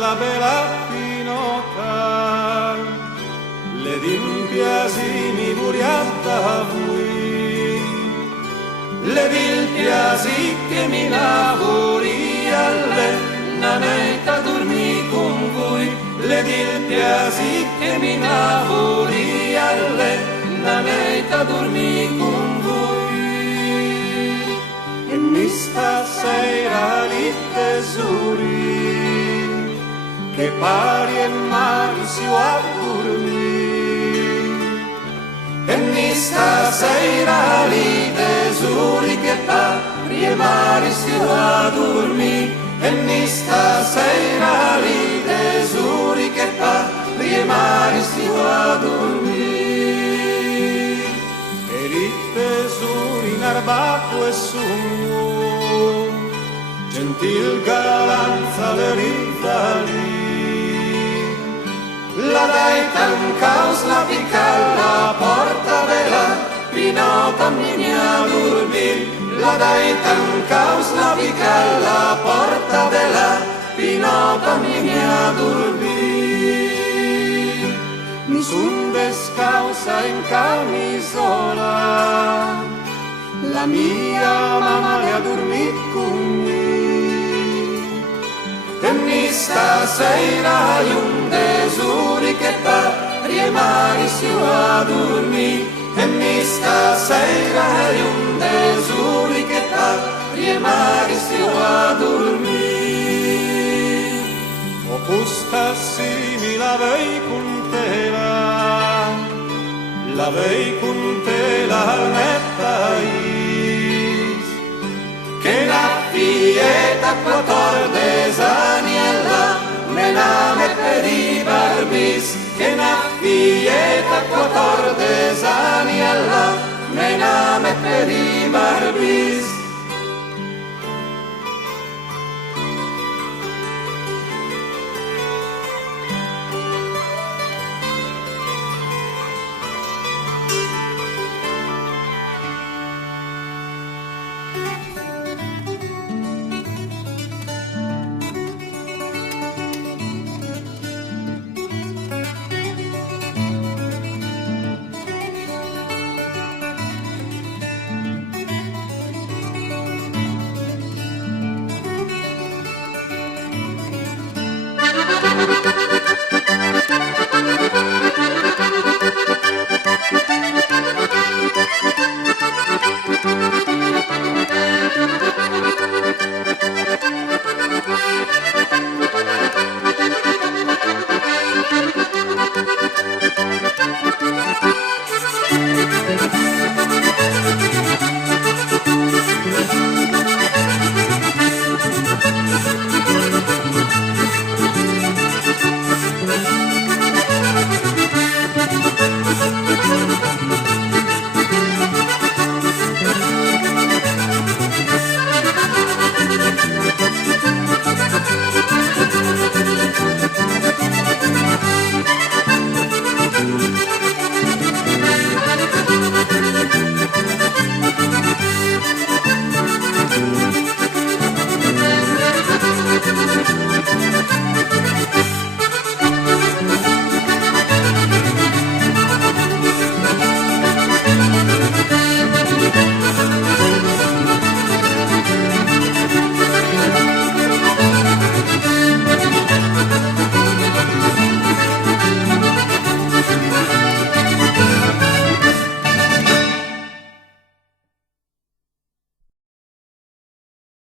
la bella pinota, le dimpiasi mi buriatta vui, le dimpiasi che mi lavori alle nanetta dormi con voi, le dimpiasi che mi lavori alle nanetta dormi con voi. E mi stasera li tesori che pari e mari si va a dormire, e mi stasera li tesori che pari e mari si va a dormire, e mi stasera li tesori che pari e mari si va a dormire, e li tesori in arbaco e sogno, gentil galanza le rivali, la dai tancaus la pica la porta della pinota mi a dormir, la dai tancaus la pica la porta della pinota mi a dormir. Mi son descalza in camisola, la mia mamma le ha dormit con me, e mi stasera un tesori che pari e mari si va a dormire, e mi stasera un tesori che pari e mari si va a dormire. O questa mi la vei con tela, la vei con tela al nettais, che la fieta 14 anni e la mename per i barbis, che la fieta 14